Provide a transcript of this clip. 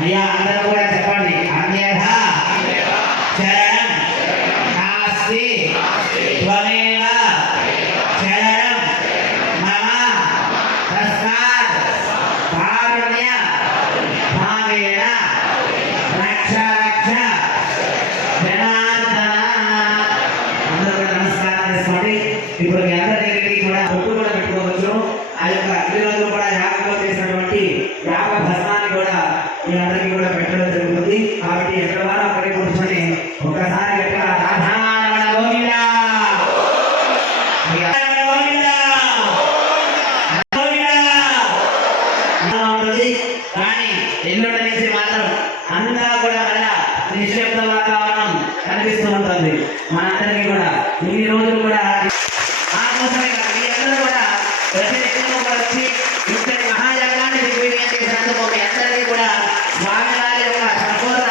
అయ్యా అందరూ కూడా చెప్పండి. అన్యథా చరణం నాస్తి త్వమేవ చరణం మమ తస్మాత్ కారుణ్య భావేన రక్ష రక్ష జనార్దన. అందరూ కూడా నమస్కారం చేసుకోండి. ఇప్పుడు మీ అందరి దగ్గరికి కూడా బొట్టు కూడా పెట్టుకోవచ్చు. ఆ యొక్క ఈరోజు కూడా యాగంలో చేసినటువంటి యాగ భస్మాన్ని కూడా మీ అందరికీ కూడా పెట్టడం జరుగుతుంది. కాబట్టి ఎక్కడ వారు అక్కడే కూర్చొని ఒకసారి గట్టిగా రాధారమణ గోవిందా కానీ ఎల్లుండి నుంచి మాత్రం అంతా కూడా మళ్ళా నిశ్శబ్ద వాతావరణం కనిపిస్తూ ఉంటుంది మనందరికీ కూడా. ఇన్ని రోజులు కూడా ఆ కోసమే మీ అందరూ కూడా ప్రతి వచ్చి ఇంతటి మహాయజ్ఞాన్ని దిగ్విజయం చేసినందుకు మీ అందరికీ కూడా స్వామివారి యొక్క సంపూర్ణ